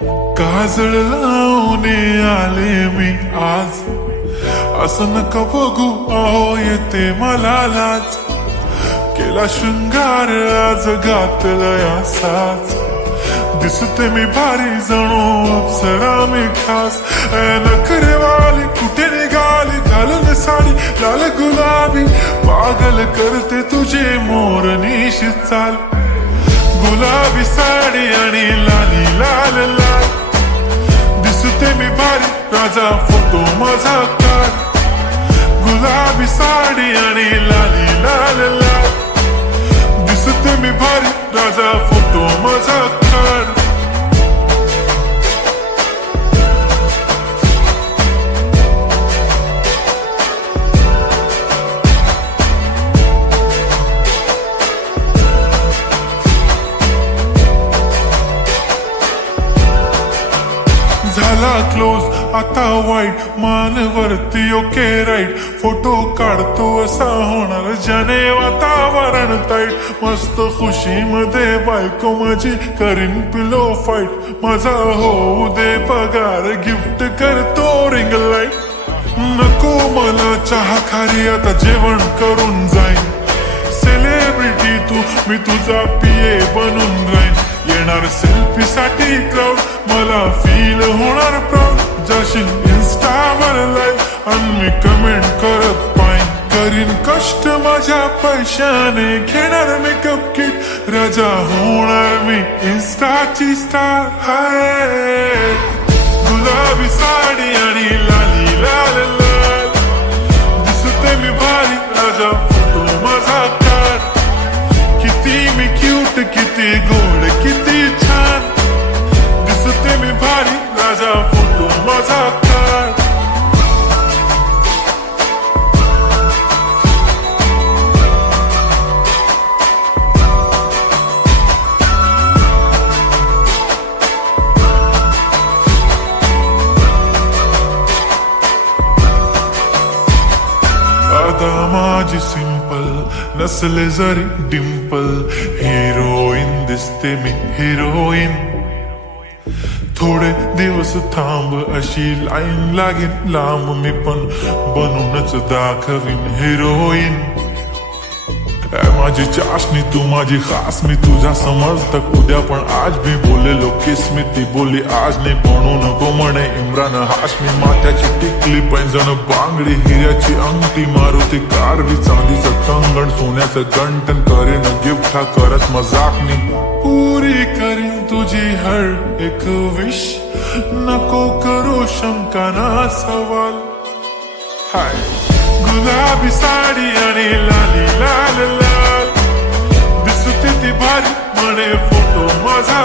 काजळ लावून आले मी आज, असं नका बघू अहो येते मला लाज. केला शृंगार आज घातला साज, दिसते मी भारी जणू अप्सरा मी खास. नखरेवाली कुठे निघाली घालून साडी लाल गुलाबी, पागल करते तुझे मोरनीश चाल. गुलाबी साडी आणि लाली लाल लाल, दिसते मी भारी राजा फोटो माझा काढ. गुलाबी साडी आणि लाली लाल लाल, दिसते मी भारी राजा फोटो माझा काढ. झाला क्लोज आता वाईट, मानवरती ओके राईट. फोटो काढतो असा होणार ज्याने वातावरण ताईट. मस्त खुशीमध्ये बायको माझी करीन पिलो फाईट. माझा होऊ दे पगार गिफ्ट करतो रिंग लाईट. नको मला चहा खारी आता जेवण करून जाईन. सेलिब्रिटी तू मी तुझा पिये बनून राहीन. येणार सेल्फी साठी क्राऊड मला फील होणार प्राऊड. जाशील इन्स्टावर लाईव्ह आणि मी कमेंट करत पाईन. करीन कष्ट माझ्या पैशाने घेणार मेकअप किट. राजा होणार मी इन्स्टाची स्टार. हाय गुलाबी साडी आणि लाली लाल लाल, दिसते मी भारी राजा फोटो माझा काढ. किती मी क्यूट किती गोड किती छान, दिसते मी भारी राजा फोटो माझा काढ. अदा माझी सिंपल नसले जरी डिंपल, हिरोईन दिसते मी हिरोईन. थोडे दिवस थांब अशी लाईन लागेल लांब, मी पण बनूनच दाखवीन हिरोईन. माझी चाशनी तू माझी खास, मी तुझा समर्थक उद्या पण आज भी बोलेलो किस मी. ती बोली आज नाही बनू नको म्हणे इम्रान हाशमी. माथ्याची टिकली पैंजण बांगडी हिऱ्याची अंगठी, मारुती कारवी चांदीचं कंगण सोन्याचं गंटन. करेन गिफ्ट हा करत मजाकनी, पुरी करीन तुझी हर एक विश. नको करू शंका ना सवाल. हाय गुलाबी साडी आणि लाली लाल लाल, दिसते ती भारी म्हणे फोटो माझा.